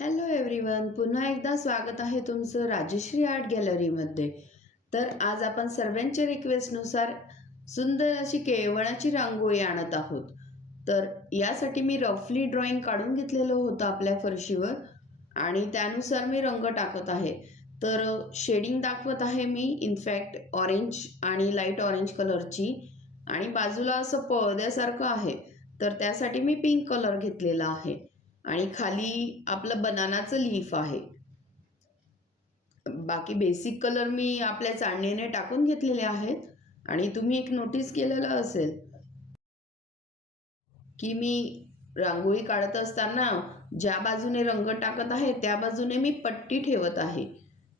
Hello everyone, पुन्हा एकदा स्वागत आहे तुमचं राजश्री आर्ट गॅलरीमध्ये. तर आज आपण सर्वांच्या रिक्वेस्टनुसार सुंदर अशी केळवणाची रांगोळी आणत आहोत. तर यासाठी मी रफली ड्रॉइंग काढून घेतलेलं होतं आपल्या फरशीवर आणि त्यानुसार मी रंग टाकत आहे. तर शेडिंग दाखवत आहे मी इनफॅक्ट ऑरेंज आणि लाईट ऑरेंज कलरची, आणि बाजूला असं पडद्यासारखं आहे तर त्यासाठी मी पिंक कलर घेतलेला आहे आणि खाली आपलं बनानाचं लीफ आहे. बाकी बेसिक कलर मी आपल्या चाळणीने टाकून घेतलेले आहेत. आणि तुम्ही एक नोटीस केलेलं असेल की मी रांगोळी काढत असताना ज्या बाजूने रंग टाकत आहे त्या बाजूने मी पट्टी ठेवत आहे.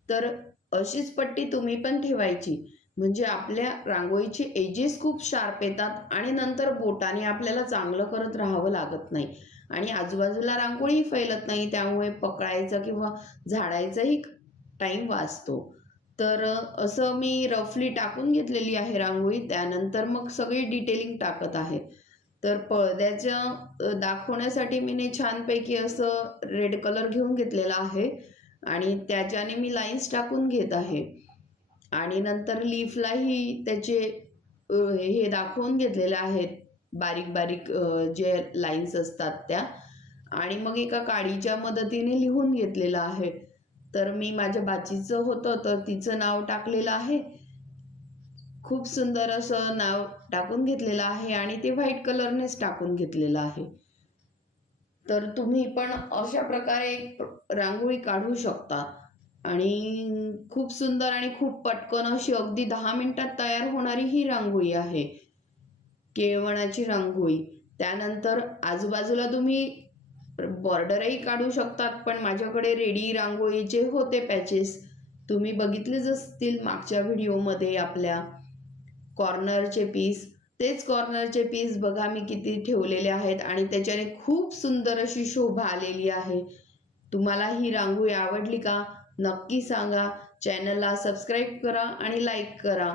तर अशीच पट्टी तुम्ही पण ठेवायची, म्हणजे आपल्या रांगोळीचे एजेस खूप शार्प येतात आणि नंतर बोटाने आपल्याला चांगलं करत राहावं लागत नाही आणि आजूबाजूला रांगोळी फैलत नाही, त्यामुळे पकडायचा किंवा झाडायचाही टाईम वाचतो. तर असं मी रफली टाकून घेतलेली आहे रांगोळी. त्यानंतर मग सगळी डिटेलिंग टाकत आहे. तर पडद्याच्या दाखवण्यासाठी मी छानपैकी असं रेड कलर घेऊन घेतलेला आहे आणि त्याच्याने मी लाईन्स टाकून घेत आहे आणि नंतर लीफलाही त्याचे हे दाखवून घेतलेले आहेत, बारीक बारीक जे लाईन्स असतात त्या, आणि मग एका काडीच्या मदतीने लिहून घेतलेलं आहे. तर मी माझ्या बाचीचं होतं तर तिचं नाव टाकलेलं आहे. खूप सुंदर असं नाव टाकून घेतलेलं आहे आणि ते व्हाईट कलरनेच टाकून घेतलेलं आहे. तर तुम्ही पण अशा प्रकारे रांगोळी काढू शकता आणि खूप सुंदर आणि खूप पटकन अशी अगदी 10 मिनिटात तयार होणारी ही रांगोळी आहे, केळवणाची रांगोळी. त्यानंतर आजूबाजूला तुम्ही बॉर्डरही काढू शकतात, पण माझ्याकडे रेडी रांगोळीचे होते पॅचेस, तुम्ही बघितलेच असतील मागच्या व्हिडिओमध्ये आपल्या. कॉर्नरचे पीस, तेच कॉर्नरचे पीस बघा मी किती ठेवलेले आहेत आणि त्याच्याने खूप सुंदर अशी शोभा आलेली आहे. तुम्हाला ही रांगोळी आवडली का? नक्की सांगा. चॅनलला सबस्क्राईब करा आणि लाईक करा.